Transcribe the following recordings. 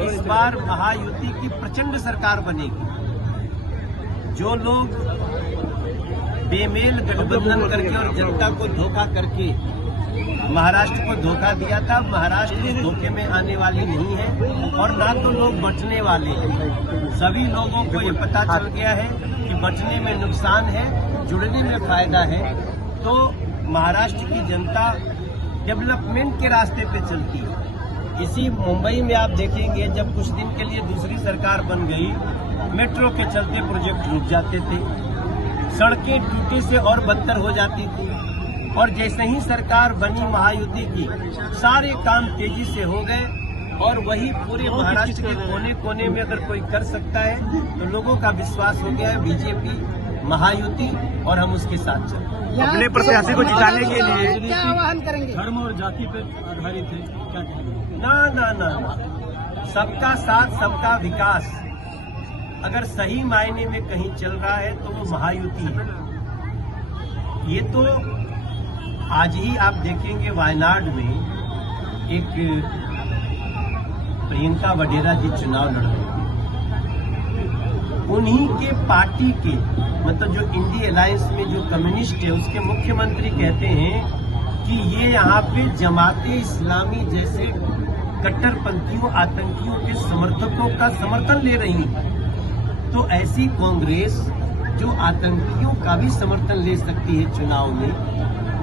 इस बार महायुति की प्रचंड सरकार बनेगी। जो लोग बेमेल गठबंधन करके और जनता को धोखा करके महाराष्ट्र को धोखा दिया था, महाराष्ट्र इस धोखे में आने वाली नहीं है और ना तो लोग बचने वाले हैं। सभी लोगों को ये पता चल गया है कि बचने में नुकसान है, जुड़ने में फायदा है। तो महाराष्ट्र की जनता डेवलपमेंट के रास्ते पे चलती है। इसी मुंबई में आप देखेंगे, जब कुछ दिन के लिए दूसरी सरकार बन गई, मेट्रो के चलते प्रोजेक्ट रुक जाते थे, सड़कें टूटे से और बदतर हो जाती थी। और जैसे ही सरकार बनी महायुति की, सारे काम तेजी से हो गए और वही पूरे महाराष्ट्र के कोने कोने में अगर कोई कर सकता है तो लोगों का विश्वास हो गया है बीजेपी, महायुति, और हम उसके साथ चल। अपने प्रत्याशी को जिताने के लिए क्या आह्वान करेंगे? धर्म और जाति पर आधारित है, क्या कहेंगे? ना, सबका साथ सबका विकास अगर सही मायने में कहीं चल रहा है तो वो महायुति है। ये तो आज ही आप देखेंगे वायनाड में एक प्रियंका वडेरा जी चुनाव लड़ रही हैं। उन्हीं के पार्टी के, मतलब जो इंडी अलायंस में जो कम्युनिस्ट है, उसके मुख्यमंत्री कहते हैं कि ये यहाँ पे जमाते इस्लामी जैसे कट्टरपंथियों, आतंकियों के समर्थकों का समर्थन ले रही है। तो ऐसी कांग्रेस जो आतंकियों का भी समर्थन ले सकती है चुनाव में,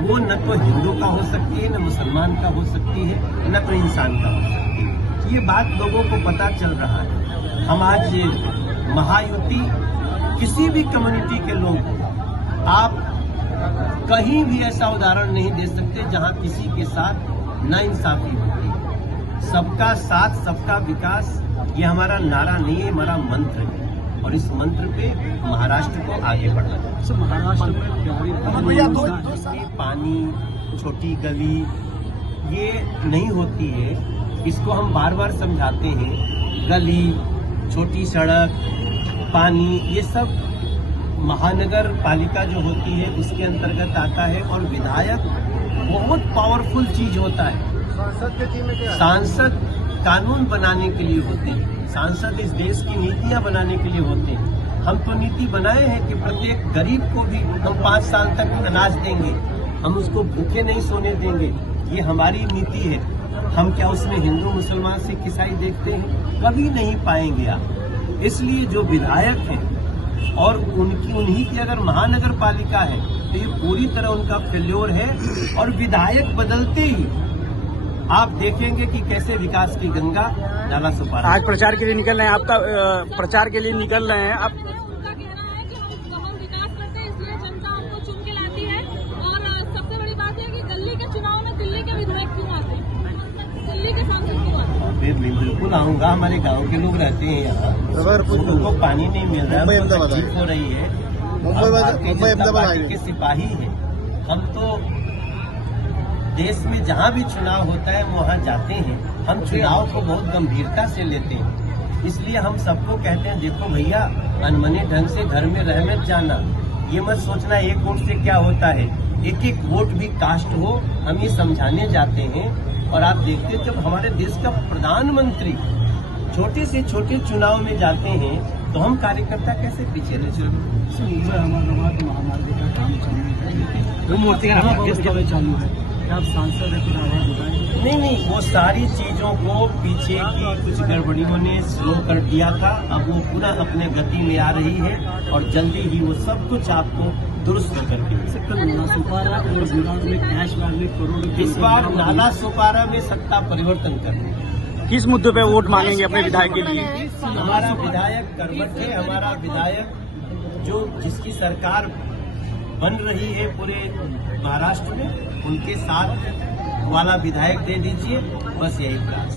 वो न तो हिंदू का हो सकती है, न मुसलमान का हो सकती है, न तो इंसान का हो सकती है। ये बात लोगों को पता चल रहा है। हम आज महायुति, किसी भी कम्युनिटी के लोग, आप कहीं भी ऐसा उदाहरण नहीं दे सकते जहां किसी के साथ नाइंसाफी होती है। सबका साथ सबका विकास, ये हमारा नारा नहीं है, हमारा मंत्र है और इस मंत्र पे महाराष्ट्र को आगे बढ़ना है। महाराष्ट्र में पानी, छोटी गली ये नहीं होती है, इसको हम बार बार समझाते हैं। गली, छोटी सड़क, पानी, ये सब महानगर पालिका जो होती है उसके अंतर्गत आता है। और विधायक बहुत पावरफुल चीज होता है। सांसद कानून बनाने के लिए होते हैं, सांसद इस देश की नीतियां बनाने के लिए होते हैं। हम तो नीति बनाए हैं कि प्रत्येक गरीब को भी हम 5 साल तक अनाज देंगे, हम उसको भूखे नहीं सोने देंगे, ये हमारी नीति है। हम क्या उसमें हिंदू, मुसलमान, सिख, ईसाई देखते हैं? कभी नहीं पाएंगे आप। इसलिए जो विधायक हैं और उन्हीं की अगर महानगर पालिका है तो ये पूरी तरह उनका फेल्योर है। और विधायक बदलते ही आप देखेंगे कि कैसे विकास की गंगा नाला सुपारा। आज प्रचार के लिए निकल रहे हैं, आपका प्रचार के लिए निकल रहे हैं आप? उनका कहना है कि हम विकास करते हैं, इसलिए जनता हमको चुन के लाती है। और सबसे बड़ी बात है कि दिल्ली के चुनाव में दिल्ली के विधायक क्यों आते हैं, दिल्ली के सांसद क्यों आते हैं? फिर मैं बिल्कुल आऊंगा। हमारे गांव के लोग रहते हैं यहाँ, उनको पानी नहीं मिल रहा है, तकलीफ हो रही है। भारतीय जनता पार्टी के सिपाही है हम, तो देश में जहाँ भी चुनाव होता है वहाँ जाते हैं। हम चुनाव को बहुत गंभीरता से लेते हैं, इसलिए हम सबको कहते हैं, देखो भैया, अनमने ढंग से घर में रह मत जाना। ये मत सोचना एक वोट से क्या होता है, एक एक वोट भी कास्ट हो। हम ये समझाने जाते हैं। और आप देखते हैं, जब हमारे देश का प्रधानमंत्री छोटे से छोटे चुनाव में जाते हैं तो हम कार्यकर्ता कैसे पीछे रह सकते? महामार्ग का काम चालू है, आप सांसद है, कुछ आवाज उठाएं? नहीं, वो सारी चीजों को पीछे की कुछ गड़बड़ियों ने स्लो कर दिया था। अब वो पुनः अपने गति में आ रही है और जल्दी ही वो सब कुछ आपको दुरुस्त करके नाला सुपारा और विभाग में कैश वाले करोड़। इस बार नाला सुपारा में सत्ता परिवर्तन करना। किस मुद्दे पे वोट मांगेंगे अपने विधायक के लिए? हमारा विधायक कर्मठ है, हमारा विधायक जो जिसकी सरकार बन रही है पूरे महाराष्ट्र में, उनके साथ वाला विधायक दे दीजिए, बस यही प्रयास।